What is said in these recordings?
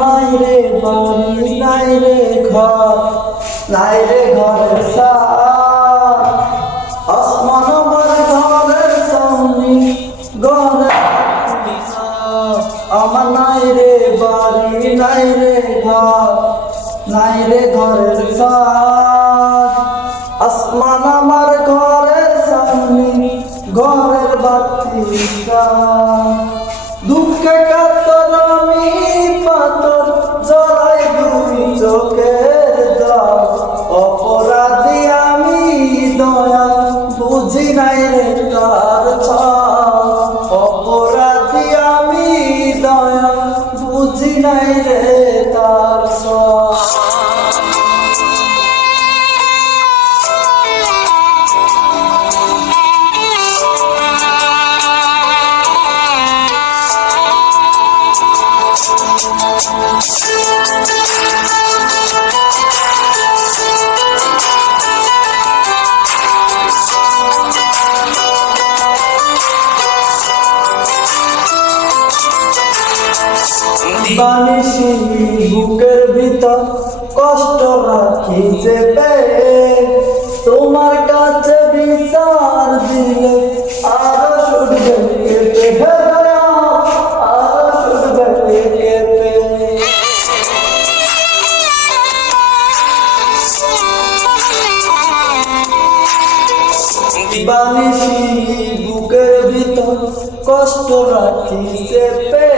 নাই রে বাড়ি নাই রে ঘর নাই রে ঘরের ছাদ আসমান আমার ঘরের সামনে ঘরে আমার নাই রে বাড়ি নাই রে ঘর নাই রে ঘরের ছাদ আসমান আমার ঘরের সামনে ঘরের বাতি দুঃখে কাতর আমি পাতর জড়াই দুই চোখের জল অপরাধী আমি দয়া বুঝি নাই রে তার ছল অপরাধী আমি দয়া বুঝি নাই রে তার ছল বানিসি বুকের ভিতর কষ্ট রাখি চেপে তোমার কাছে বিচার দিলে আরো শুনবে কেঁপে আরো শুনবে কেঁপে বানিসি বুকের ভিতর কষ্ট রাখি চেপে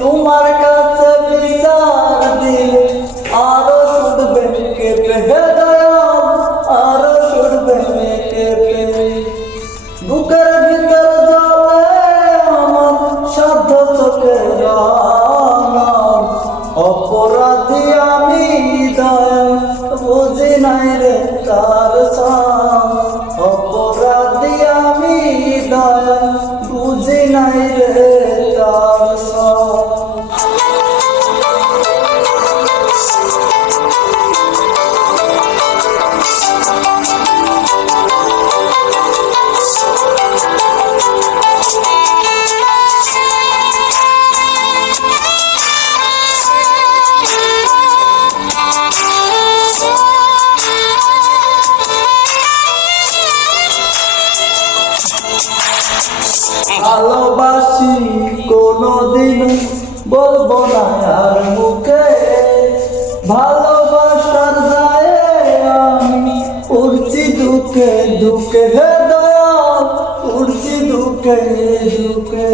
তোমার কাছে বিচার দিলে আরো শুনবে কেঁপে আরো শুনবে কেঁপে বুকের ভিতর জলে আমার সাধ্য চোখের অপরাধী আমি দয়া বুঝি নাই রে তার অপরাধী আমি দয়া বুঝি নাই রে তার ভালোবাসি কোনদিন বলবো না আর মুখে ভালোবাসার যায় আমি উড়ছি দুঃখে দুঃখে দয়া উড়ছি দুঃখে দুঃখে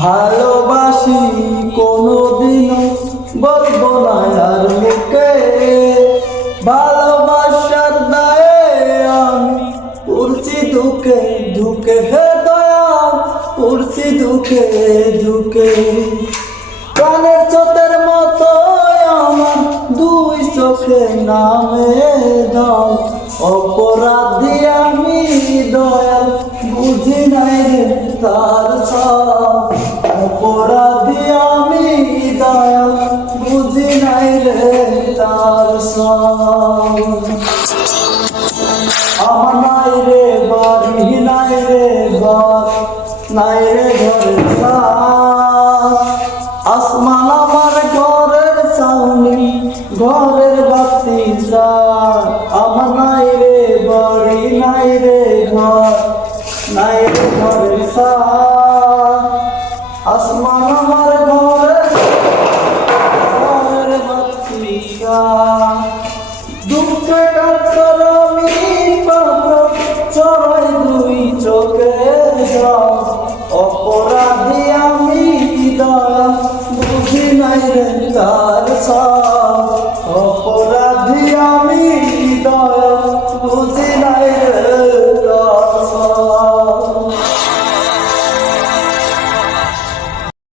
ভালোবাসি কোনদিন বলবো না আর মুখে ভালোবাসার দায়ে আমি উড়ছি দুঃখে দুঃখে দয়া উড়ছি দুঃখে দুঃখে প্রাণের চোখের মতো আমার দুই চোখে নামে দাও অপরাধী আমি দয়া বুঝি নাই রে তার অপরাধী আমি দয়া বুঝি নাই রে তার আমার নাই রে বাড়ি নাই রে ঘর নাই রে ঘরের আসমান আমার ঘরের সামনে ঘরের বাতি আমার নাই রে বাড়ি নাই রে ঘর নাই রে ঘরের আসমান আমার ঘরের বাতি দুঃখে কাতর আমি পাথর চড়াই দুই চোখের জল অপরাধী আমি দয়া বুঝি নাই রে তার অপরাধী আমি দয়া বুঝি নাই রে